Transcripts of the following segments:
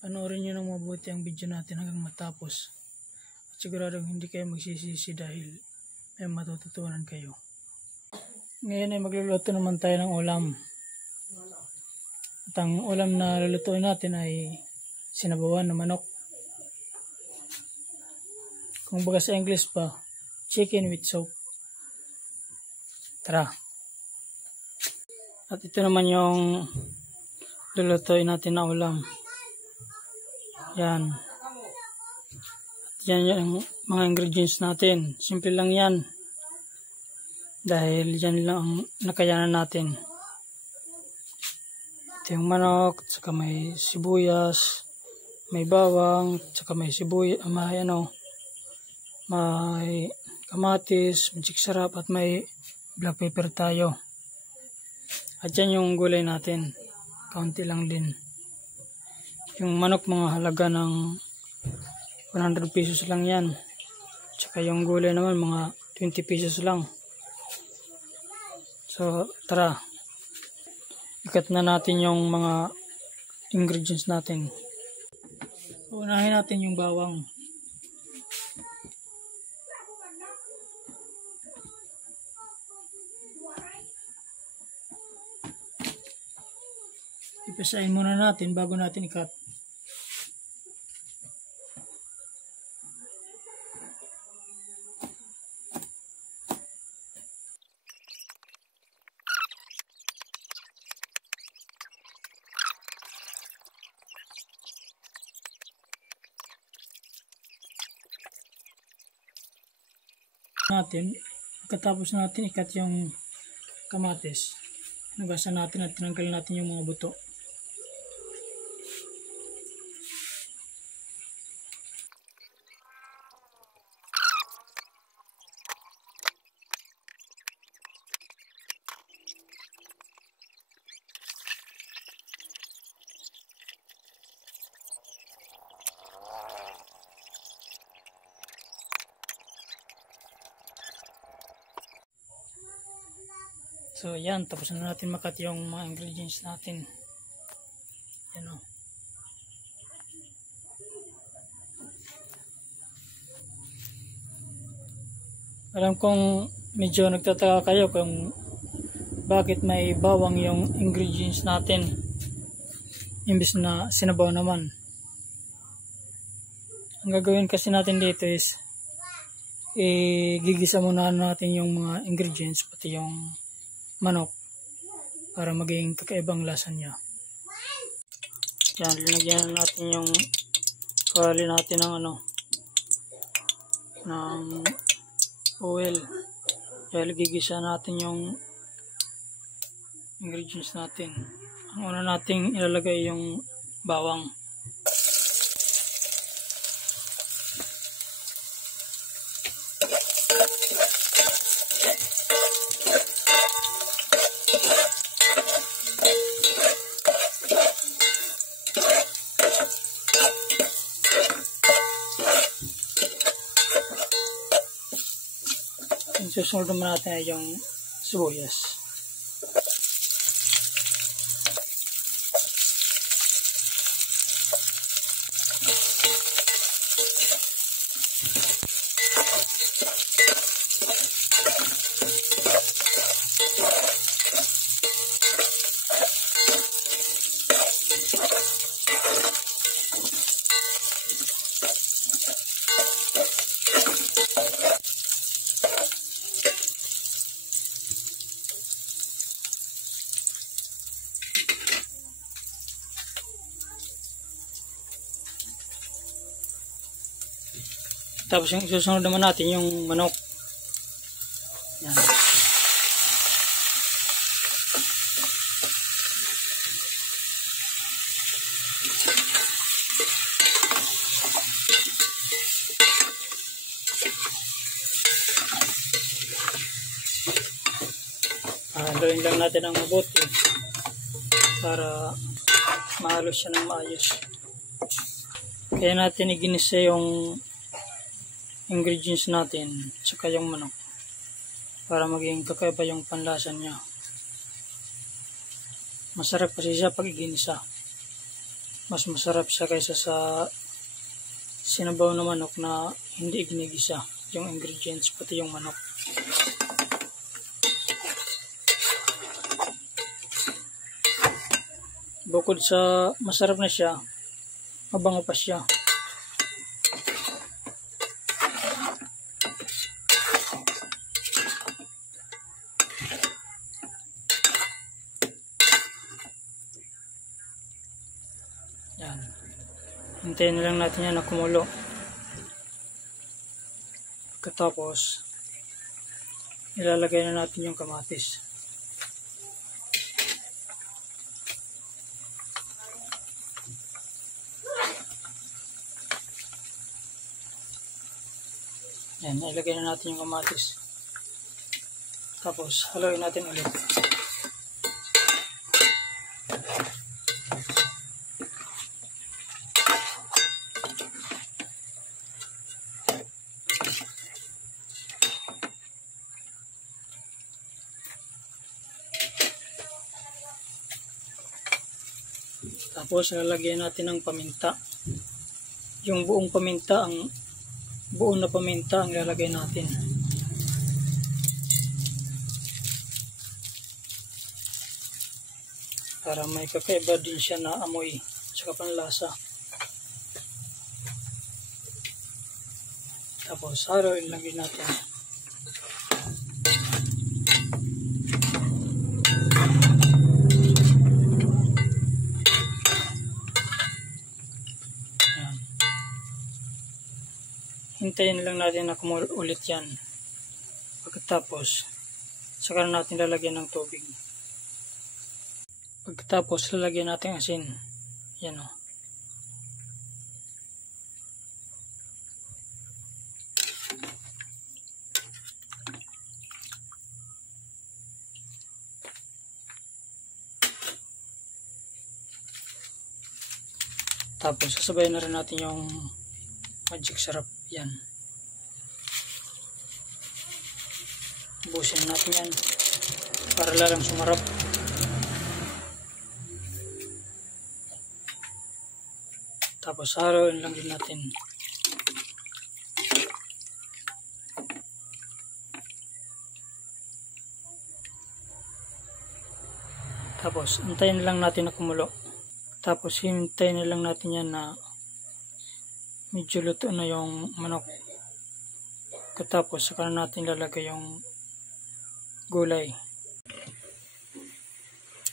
Panoorin nyo ng mabuti ang video natin hanggang matapos. At siguradong hindi kayo magsisisi dahil may matututunan kayo. Ngayon ay magluluto naman tayo ng ulam. At ang ulam na lulutuin natin ay sinabawan na manok. Kung baga sa English pa, chicken with soup. Tara! At ito naman yung lulutuin natin na ulam. Yan. At yan yung mga ingredients natin. Simple lang yan. Dahil yan lang ang nakayanan natin. Ito yung manok, saka may sibuyas, may bawang, saka may sibuyas, may kamatis, magic sarap, at may black pepper tayo. At yan yung gulay natin. Kaunti lang din. Yung manok mga halaga ng 100 pesos lang yan. Tsaka yung gulay naman mga 20 pesos lang. So tara. Ikat na natin yung mga ingredients natin. Unahin natin yung bawang. Ipisahin muna natin bago natin ikat. Pagkatapos natin ikat yung kamatis, nagasan natin at tinanggal natin yung mga buto. So yan, tapos na natin makat yung mga ingredients natin. Yan o. Alam kong medyo nagtataka kayo kung bakit may bawang yung ingredients natin imbis na sinabaw naman. Ang gagawin kasi natin dito is gigisa muna natin yung mga ingredients pati yung manok para maging kakaibang lasa niya. Yan, linagyan natin yung kawali natin ng ng oil. Dahil gigisa natin yung ingredients natin. Ang una nating ilalagay yung bawang. Susunod naman natin ay yung sibuyas. Tapos yung susunod naman natin yung manok. Yan. Haluin lang natin ang mabuti para mahalos siya ng maayos. Kaya natin iginisa yung ingredients natin tsaka yung manok para maging kakaiba yung panlasa niya. Masarap kasi siya pag iginisa. Mas masarap siya kaysa sa sinabaw na manok na hindi ginigisa yung ingredients pati yung manok. Bukod sa masarap na siya, mabango pa siya. Yan. Hintayin na lang natin yan na kumulo. Pagkatapos, ilalagay na natin yung kamatis. Yan, ilagay na natin yung kamatis. Tapos, haluin natin ulit. Tapos, lalagyan natin ng paminta. Yung buong paminta, buo na paminta ang lalagay natin. Para may kakaiba din siya na amoy at panlasa. Tapos, haluin lang din natin. Hintayin lang natin na kumulo ulit yan. Pagkatapos, saka natin lalagyan ng tubig. Pagkatapos, lalagyan natin asin. Yan o. Tapos, sasabayan na rin natin yung magic syrup. Yan. Busin natin yan para lalang sumarap. Tapos haluin lang din natin. Tapos antayin lang natin na kumulo. Tapos hintayin na lang natin yan na medyo luto na yung manok. Katapos saka natin lalagay yung gulay.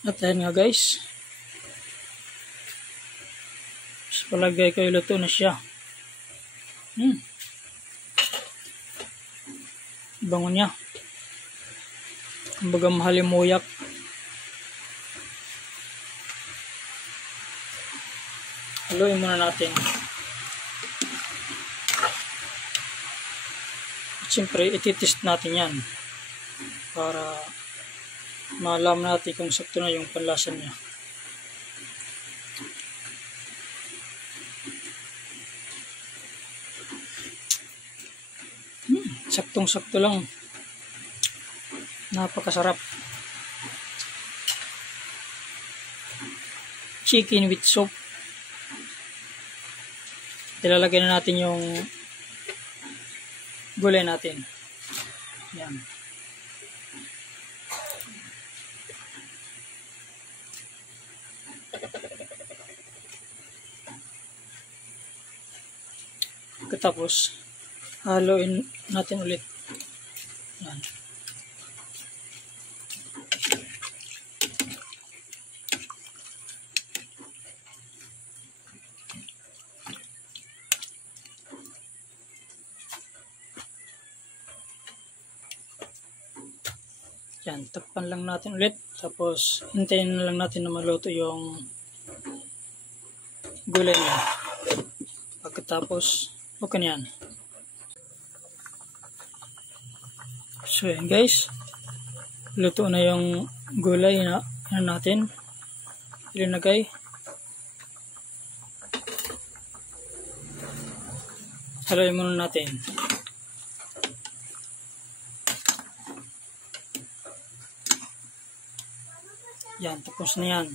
At ayan nga guys. Sa palagay ko luto na siya. Bango niya. Kumbaga mahalimuyak. Haluin muna natin. Siyempre, ititest natin yan para malaman natin kung sakto na yung panlasa niya. Saktong-sakto lang. Napakasarap. Chicken with soup. Ilalagay na natin yung gulay natin. Yan. Katapos, haluin natin ulit. Yan. Yan, takpan lang natin ulit. Tapos, hintayin na lang natin na maluto yung gulay niya. Pagkatapos, okay na yan. So, yan guys. Luto na yung gulay na natin. Ilinagay. Haluin muna natin. Yan, tapos na yan.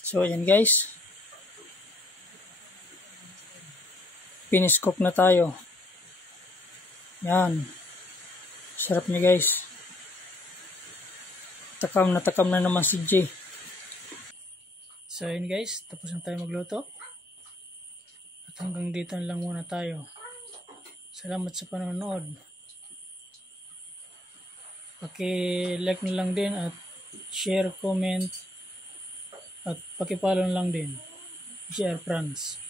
So, ayan guys. finish cook na tayo. Yan. Sarap niya guys. Takam na naman si Jay. So yun guys, tapos na tayo magluto. At hanggang dito lang muna tayo. Salamat sa panonood. Paki-like na lang din at share, comment at paki-follow lang din. Share friends.